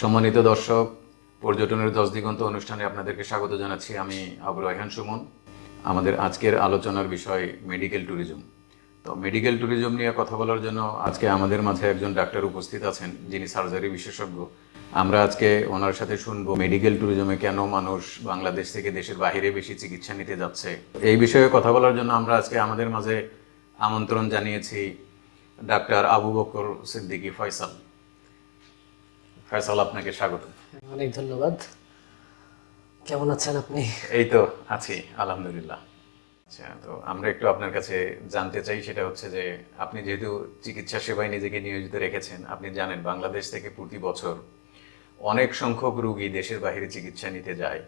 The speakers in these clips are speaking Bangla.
সম্মানিত দর্শক, পর্যটনের দশ দিগন্ত অনুষ্ঠানে আপনাদেরকে স্বাগত জানাচ্ছি আমি আবু রায়হান সুমন। আমাদের আজকের আলোচনার বিষয় মেডিকেল ট্যুরিজম। তো মেডিকেল ট্যুরিজম নিয়ে কথা বলার জন্য আজকে আমাদের মাঝে একজন ডাক্তার উপস্থিত আছেন, যিনি সার্জারি বিশেষজ্ঞ। আমরা আজকে ওনার সাথে শুনব মেডিকেল ট্যুরিজমে কেন মানুষ বাংলাদেশ থেকে দেশের বাইরে বেশি চিকিৎসা নিতে যাচ্ছে। এই বিষয়ে কথা বলার জন্য আমরা আজকে আমাদের মাঝে আমন্ত্রণ জানিয়েছি ডাক্তার আবু বকর সিদ্দিকী ফয়সাল। ফয়সাল আপনাকে স্বাগত অনেক ধন্যবাদ। কেমন আছেন আপনি? এই তো আছি আলহামদুলিল্লাহ। আচ্ছা তো আমরা একটু আপনার কাছে জানতে চাই সেটা হচ্ছে যে আপনি যেহেতু চিকিৎসা সেবায় নিজেকে নিয়োজিত রেখেছেন আপনি জানেন বাংলাদেশ থেকে প্রতি বছর অনেক সংখ্যক রুগী দেশের বাইরে চিকিৎসা নিতে যায়।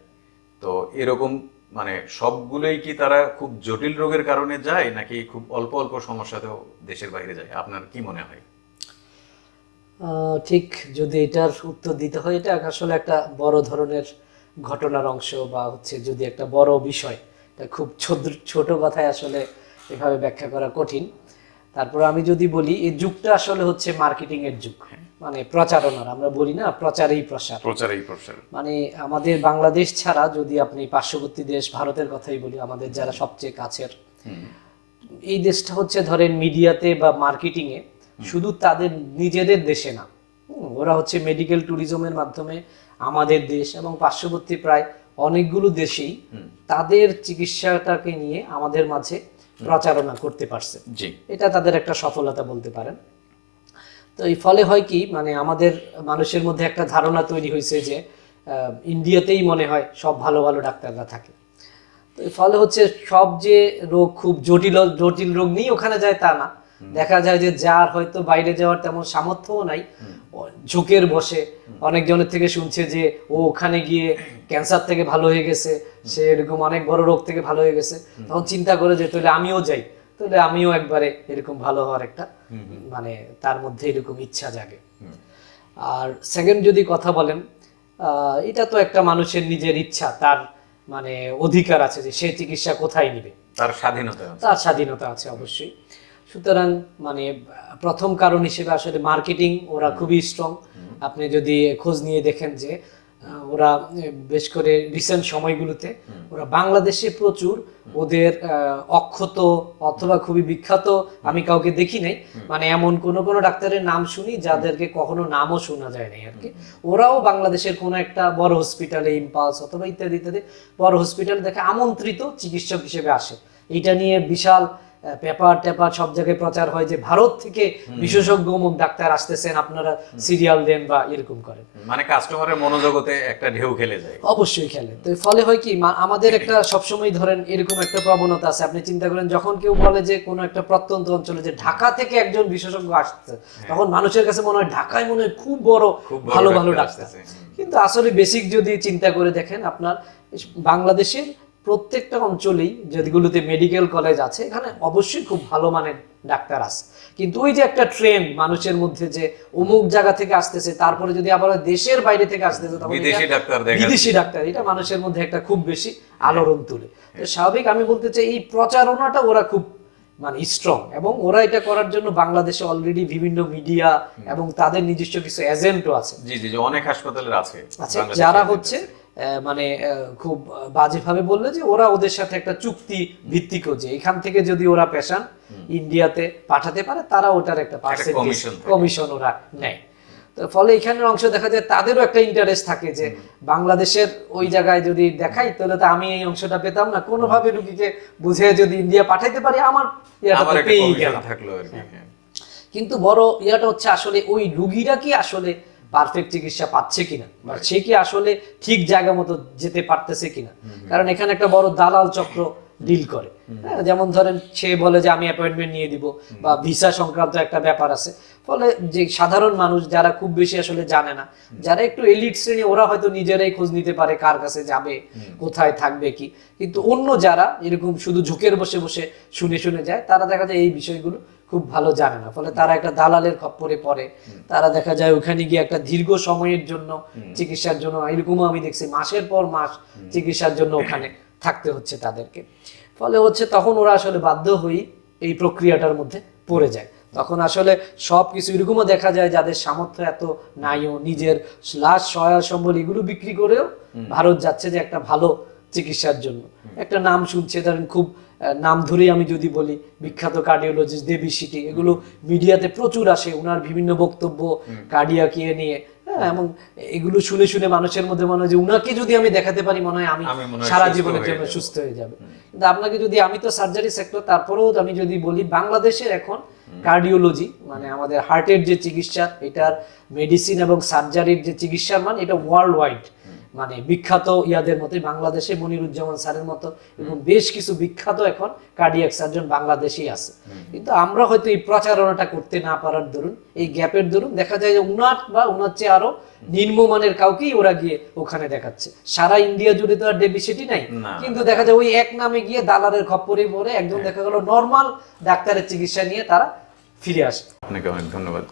তো এরকম মানে সবগুলোই কি তারা খুব জটিল রোগের কারণে যায় নাকি খুব অল্প অল্প সমস্যাতেও দেশের বাইরে যায়? আপনার কি মনে হয়? ঠিক যদি এটার উত্তর দিতে হয় এটা আসলে একটা বড় ধরনের ঘটনার অংশ বা হচ্ছে যদি একটা বড় বিষয় এটা খুব ছোট ছোট কথায় আসলে এভাবে ব্যাখ্যা করা কঠিন। তারপর আমি যদি বলি এই যুগটা আসলে হচ্ছে মার্কেটিং এর যুগ। মানে প্রচারণার আমরা বলি না প্রচারেই প্রসার। প্রচার এই প্রসার। মানে আমাদের বাংলাদেশ ছাড়া যদি আপনি পার্শ্ববর্তী দেশ ভারতের কথাই বলি আমাদের যারা সবচেয়ে কাছের এই দেশটা হচ্ছে ধরেন মিডিয়াতে বা মার্কেটিং এ শুধু তাদের নিজেদের দেশে না। ওরা হচ্ছে মেডিকেল ট্যুরিজমের মাধ্যমে আমাদের দেশ এবং পার্শ্ববর্তী প্রায় অনেকগুলো দেশেই তাদের চিকিৎসাটাকে নিয়ে আমাদের মাঝে প্রচারণা করতে পারছে। এটা তাদের একটা সফলতা বলতে পারেন। তো এই ফলে হয় কি মানে আমাদের মানুষের মধ্যে একটা ধারণা তৈরি হয়েছে যে ইন্ডিয়াতেই মনে হয় সব ভালো ভালো ডাক্তাররা থাকে। তো ফলে হচ্ছে সব যে রোগ খুব জটিল জটিল রোগ নিয়ে ওখানে যায় তা না। দেখা যায় যে যার হয়তো বাইরে যাওয়ার তেমন সামর্থ্যও নাই। ঝুঁকের বসে। অনেকজনের থেকে শুনছে যে ও ওখানে গিয়ে ক্যান্সার থেকে ভালো হয়ে গেছে সে এরকম অনেক বড় রোগ থেকে ভালো হয়ে গেছে। তখন চিন্তা করে যে তাহলে আমিও যাই। তাহলে আমিও একবারে এরকম ভালো হওয়ার একটা মানে তার মধ্যে এরকম ইচ্ছা জাগে। আর সেকেন্ড যদি কথা বলেন আহ, এটা তো একটা মানুষের নিজের ইচ্ছা তার মানে অধিকার আছে যে সে চিকিৎসা কোথায় নিবে। তার স্বাধীনতা তার স্বাধীনতা আছে অবশ্যই। সুতরাং মানে প্রথম কারণ হিসেবে আসলে মার্কেটিং ওরা খুবই স্ট্রং আপনি যদি খোঁজ নিয়ে দেখেন যে ওরা বেশ করে রিসেন্ট সময়গুলোতে ওরা বাংলাদেশে প্রচুর ওদের অক্ষত অথবা খুবই বিখ্যাত আমি কাউকে দেখি নাই। মানে এমন কোন কোন ডাক্তারের নাম শুনি যাদেরকে কখনো নামও শোনা যায় নাই আর কি ওরাও বাংলাদেশের কোনো একটা বড় হসপিটালে ইম্পালস অথবা ইত্যাদি ইত্যাদি বড় হসপিটাল দেখে আমন্ত্রিত চিকিৎসক হিসেবে আসে। এটা নিয়ে বিশাল পেপার টেপার সব জায়গায় প্রচার হয় যে ভারত থেকে বিশেষজ্ঞ অমুক ডাক্তার আসতেছেন আপনারা সিরিয়াল দেন বা এরকম করেন। মানে কাস্টমারের মনোজগতে একটা ঢেউ খেলে যায়। অবশ্যই খেলে। তো ফলে হয় কি আমাদের একটা সবসময় ধরেন এরকম একটা প্রবণতা আছে। আপনি চিন্তা করেন যখন কেউ বলে যে কোনো একটা প্রত্যন্ত অঞ্চলে যে ঢাকা থেকে একজন বিশেষজ্ঞ আসছে তখন মানুষের কাছে মনে হয় ঢাকায় মনে হয় খুব বড় ভালো ভালো ডাক্তার। কিন্তু আসলে বেসিক যদি চিন্তা করে দেখেন আপনার বাংলাদেশের প্রত্যেকটা অঞ্চলেই যেগুলোতে মেডিকেল কলেজ আছে এখানে অবশ্যই খুব ভালো মানের ডাক্তার আছে। কিন্তু ওই যে একটা ট্রেন্ড মানুষের মধ্যে যে অমুক জায়গা থেকে আসতেছে তারপরে যদি আবার দেশের বাইরে থেকে আসতেছে তখন বিদেশি ডাক্তার বিদেশি ডাক্তার এটা মানুষের মধ্যে একটা খুব বেশি আলোড়ন তুলে। তো স্বাভাবিক আমি বলতে চাই এই প্রচারণাটা ওরা খুব মানে স্ট্রং এবং ওরা এটা করার জন্য বাংলাদেশে অলরেডি বিভিন্ন মিডিয়া এবং তাদের নিজস্ব কিছু এজেন্টও আছে। জি জি অনেক হাসপাতালের আছে। আচ্ছা যারা হচ্ছে মানে খুব বাজেভাবে বললে যে ওরা ওদের সাথে একটা চুক্তি ভিত্তিক যে এখান থেকে যদি ওরা পেশান ইন্ডিয়াতে পাঠাতে পারে তারা ওটার একটা পার্সেন্টেজ কমিশন ওরা নেয়। তো ফলে এখানের অংশ দেখা যায় তাদেরও একটা ইন্টারেস্ট থাকে যে বাংলাদেশের ওই জায়গায় যদি দেখাই তাহলে তো আমি এই অংশটা পেতাম না। কোনোভাবে রুগীকে বুঝে যদি ইন্ডিয়া পাঠাইতে পারি আমার ইয়াটা পেয়েই আর কি হ্যাঁ। কিন্তু বড় ইয়াটা হচ্ছে আসলে ওই রুগীরা কি আসলে পারফেক্ট চিকিৎসা পাচ্ছে কিনা? বা সে কি আসলে ঠিক জায়গা মতো যেতে পারতেছে কিনা? কারণ এখানে একটা বড় দালাল চক্র ডিল করে। হ্যাঁ, যেমন ধরেন সে বলে যে আমি অ্যাপয়েন্টমেন্ট নিয়ে দিব বা ভিসা সংক্রান্ত একটা ব্যাপার আছে। ফলে যে সাধারণ মানুষ যারা খুব বেশি আসলে জানে না যারা একটু এলিট শ্রেণি ওরা হয়তো নিজেরাই খোঁজ নিতে পারে কার কাছে যাবে কোথায় থাকবে কি। কিন্তু অন্য যারা এরকম শুধু ঝুঁকের বসে বসে শুনে শুনে যায় তারা দেখা যায় এই বিষয়গুলো খুব ভালো জানে না। ফলে তারা একটা দালালের খপ্পরে পড়ে। তারা দেখা যায় ওখানে গিয়ে একটা দীর্ঘ সময়ের জন্য চিকিৎসার জন্য এরকমও আমি দেখছি মাসের পর মাস চিকিৎসার জন্য ওখানে থাকতে হচ্ছে তাদেরকে। ফলে হচ্ছে তখন ওরা আসলে বাধ্য হয়ে এই প্রক্রিয়াটার মধ্যে পড়ে যায়। তখন আসলে সব কিছু এরকমও দেখা যায় যাদের সামর্থ্য এত নাইও নিজের লাশ সহায় সম্বল এগুলো বিক্রি করেও ভারত যাচ্ছে যে একটা ভালো চিকিৎসার জন্য। একটা নাম শুনছে ধরেন খুব নাম ধরেই আমি যদি বলি বিখ্যাত কার্ডিওলজিস্ট দেবী সিটি এগুলো মিডিয়াতে প্রচুর আসে। ওনার বিভিন্ন বক্তব্য কার্ডিয়াকে নিয়ে হ্যাঁ, এবং এগুলো শুনে শুনে মানুষের মধ্যে মনে হয় যে উনাকে যদি আমি দেখাতে পারি মনে হয় আমি সারা জীবনের জন্য সুস্থ হয়ে যাবে। কিন্তু আপনাকে যদি আমি তো সার্জারি সেক্টর তারপরেও আমি যদি বলি বাংলাদেশের এখন কার্ডিওলজি মানে আমাদের হার্টের যে চিকিৎসা এটার মেডিসিন এবং সার্জারির যে চিকিৎসার মান এটা ওয়ার্ল্ড ওয়াইড মানে বিখ্যাত ইয়াদের মতো বাংলাদেশে মনিরুজ্জামান স্যারের মতো এবং বেশ কিছু বিখ্যাত এখন কার্ডিয়াক সার্জন বাংলাদেশেই আছে। কিন্তু আমরা হয়তো এই প্রচারণাটা করতে না পারার দরুন এই গ্যাপের দরুন দেখা যায় যে উনার বা উনার চেয়ে আরও নিম্নমানের কাউকেই ওরা গিয়ে ওখানে দেখাচ্ছে। সারা ইন্ডিয়া জুড়ে তো আর ডেবিসিটি নাই। কিন্তু দেখা যায় ওই এক নামে গিয়ে দালালের খপ্পরে পড়ে একজন দেখা গেল নর্মাল ডাক্তারের চিকিৎসা নিয়ে তারা ফিরে আসে। আপনাকে অনেক ধন্যবাদ।